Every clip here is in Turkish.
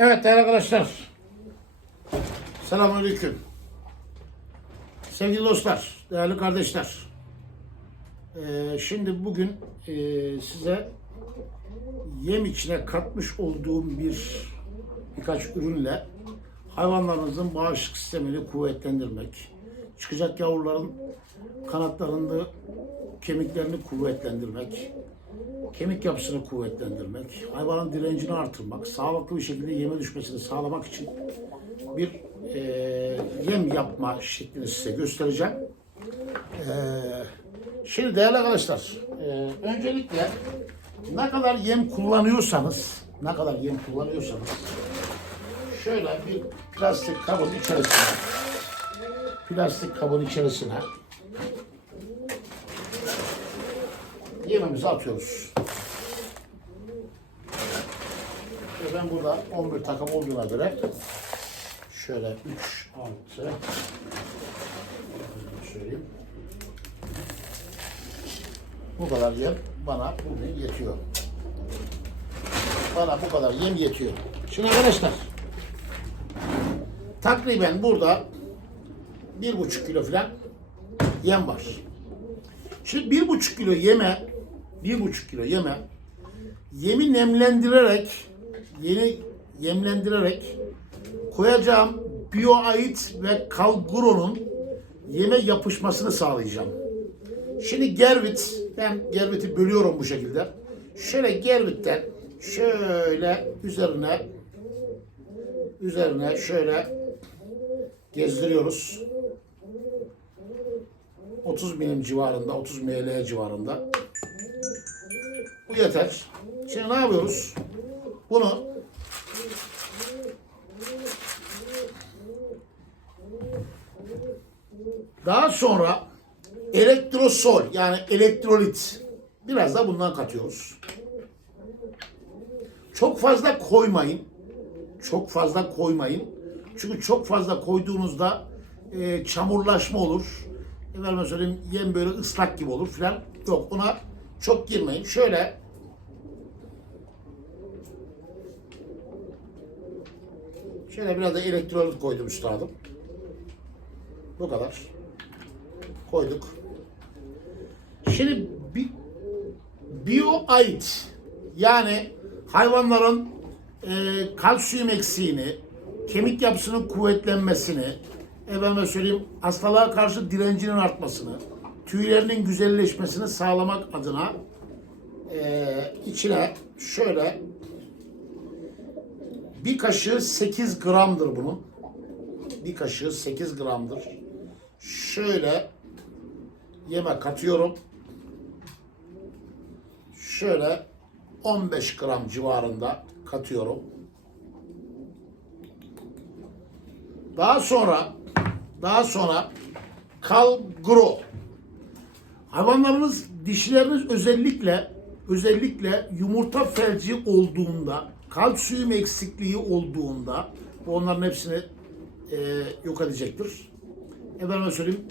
Evet değerli arkadaşlar. Selamünaleyküm. Sevgili dostlar, değerli kardeşler. Ee, şimdi bugün e, size yem içine katmış olduğum bir birkaç ürünle hayvanlarınızın bağışıklık sistemini kuvvetlendirmek, çıkacak yavruların kanatlarında kemiklerini kuvvetlendirmek, kemik yapısını kuvvetlendirmek, hayvanın direncini artırmak, sağlıklı bir şekilde yeme düşmesini sağlamak için bir e, yem yapma şeklini size göstereceğim. E, şimdi değerli arkadaşlar, e, öncelikle ne kadar yem kullanıyorsanız, ne kadar yem kullanıyorsanız, şöyle bir plastik kabın içerisine, plastik kabın içerisine yemimizi atıyoruz. Ve ben burada 11 takım olduğuna göre şöyle 3, 6 söyleyeyim. Bu kadar yem bana bugün yetiyor. Bana bu kadar yem yetiyor. Şimdi arkadaşlar takriben burada bir buçuk kilo falan yem var. Şimdi bir buçuk kilo yeme, bir buçuk kilo yeme, yemi nemlendirerek, yeni yemlendirerek koyacağım bioait ve kalguronun yeme yapışmasını sağlayacağım. Şimdi gervit, ben gerviti bölüyorum bu şekilde. Şöyle gervitten şöyle üzerine üzerine şöyle gezdiriyoruz. 30 milim civarında, 30 ml civarında. Bu yeter. Şimdi ne yapıyoruz? Bunu daha sonra elektrosol yani elektrolit biraz da bundan katıyoruz. Çok fazla koymayın. Çok fazla koymayın. Çünkü çok fazla koyduğunuzda e, çamurlaşma olur. Efendim söyleyeyim yem böyle ıslak gibi olur filan. Yok ona çok girmeyin. Şöyle Şöyle biraz da elektrolit koydum üstadım. Bu kadar. Koyduk. Şimdi bi, bio ait yani hayvanların e, kalsiyum eksiğini, kemik yapısının kuvvetlenmesini, efendime söyleyeyim hastalığa karşı direncinin artmasını, tüylerinin güzelleşmesini sağlamak adına e, içine şöyle bir kaşığı 8 gramdır bunun. Bir kaşığı 8 gramdır. Şöyle yeme katıyorum. Şöyle 15 gram civarında katıyorum. Daha sonra daha sonra kalgro. Hayvanlarınız, dişileriniz özellikle özellikle yumurta felci olduğunda, kalsiyum eksikliği olduğunda bu onların hepsini e, yok edecektir. Efendim söyleyeyim,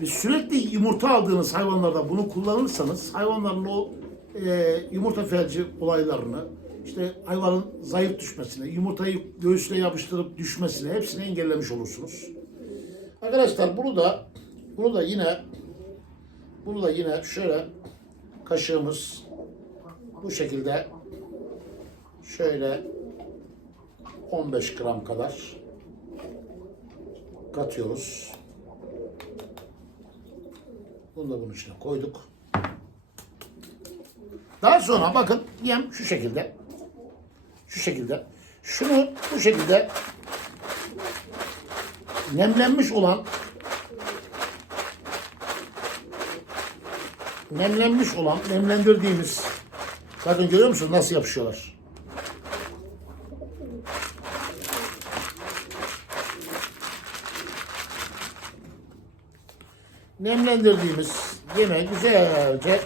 ve sürekli yumurta aldığınız hayvanlarda bunu kullanırsanız hayvanların o e, yumurta felci olaylarını işte hayvanın zayıf düşmesini, yumurtayı göğüsüne yapıştırıp düşmesini hepsini engellemiş olursunuz. Arkadaşlar bunu da bunu da yine bunu da yine şöyle kaşığımız bu şekilde şöyle 15 gram kadar katıyoruz. Bunu da bunun içine koyduk. Daha sonra bakın yem şu şekilde. Şu şekilde. Şunu bu şekilde nemlenmiş olan nemlenmiş olan, nemlendirdiğimiz bakın görüyor musunuz nasıl yapışıyorlar? Nemlendirdiğimiz yeme güzelce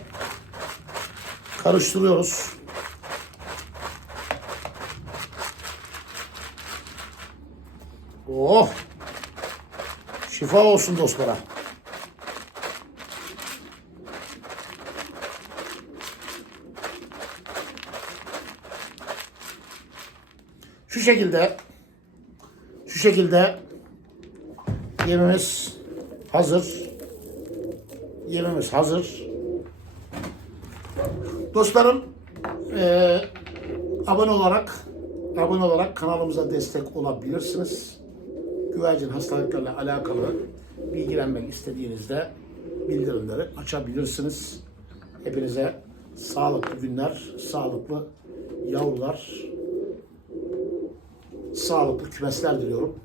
karıştırıyoruz. Oh! Şifa olsun dostlara. Şu şekilde şu şekilde yemimiz hazır. Yemimiz hazır. Dostlarım eee, abone olarak abone olarak kanalımıza destek olabilirsiniz. Güvercin hastalıklarla alakalı bilgilenmek istediğinizde bildirimleri açabilirsiniz. Hepinize sağlıklı günler, sağlıklı yavrular, sağlıklı kümesler diliyorum.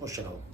Hoşçakalın.